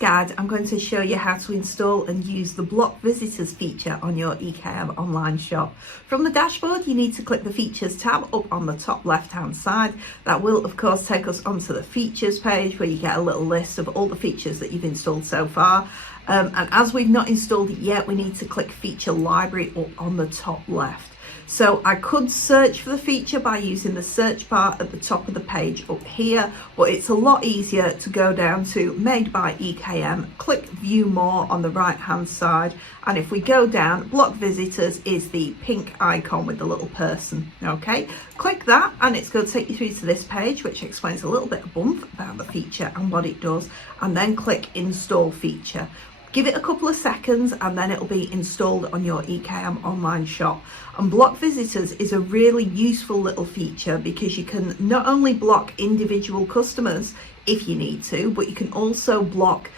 guide, I'm going to show you how to install and use the Block Visitors feature on your EKM online shop. From the dashboard, you need to click the Features tab up on the top left-hand side. That will, of course, take us onto the Features page where you get a little list of all the features that you've installed so far. And as we've not installed it yet, we need to click Feature Library up on the top left. So I could search for the feature by using the search bar at the top of the page up here, but it's a lot easier to go down to Made by EKM, click View More on the right hand side, and if we go down, Block Visitors is the pink icon with the little person. Okay, click that and it's going to take you through to this page which explains a little bit of bump about the feature and what it does, and then click Install Feature. Give it a couple of seconds and then it'll be installed on your EKM online shop. And Block Visitors is a really useful little feature because you can not only block individual customers if you need to, but you can also block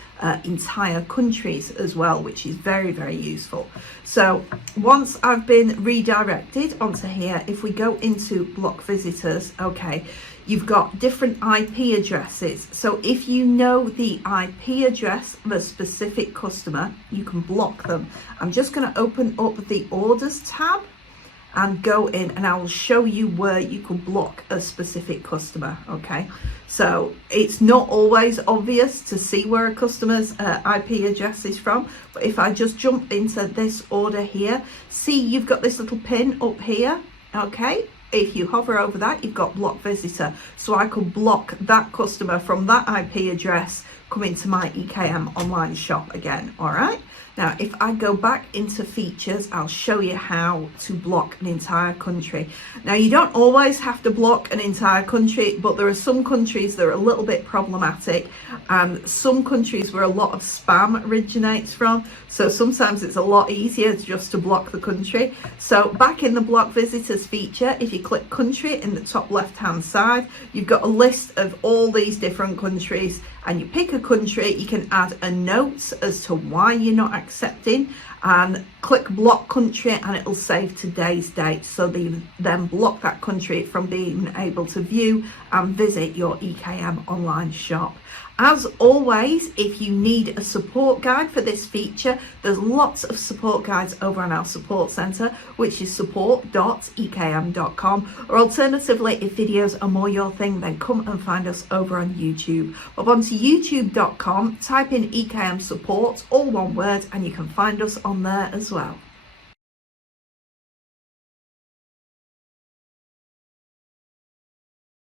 entire countries as well, which is very, very useful. So once I've been redirected onto here, if we go into Block Visitors, okay, you've got different IP addresses. So if you know the IP address of a specific customer, you can block them. I'm just going to open up the Orders tab and go in, and I will show you where you can block a specific customer. Okay, so it's not always obvious to see where a customer's IP address is from, but if I just jump into this order here, see you've got this little pin up here. Okay, if you hover over that, you've got Block Visitor, so I could block that customer from that IP address coming to my EKM online shop again. All right, now if I go back into features, I'll show you how to block an entire country. Now you don't always have to block an entire country, but there are some countries that are a little bit problematic, and some countries where a lot of spam originates from, so sometimes it's a lot easier just to block the country. So back in the Block Visitors feature, if you click country in the top left hand side, you've got a list of all these different countries, and you pick a country, you can add a note as to why you're not accepting, and click block country and it'll save today's date, so they then block that country from being able to view and visit your EKM online shop. As always, if you need a support guide for this feature, there's lots of support guides over on our support centre, which is support.ekm.com, or alternatively, if videos are more your thing, then come and find us over on YouTube. Hop onto youtube.com, type in EKM support, all one word, and you can find us on there as well.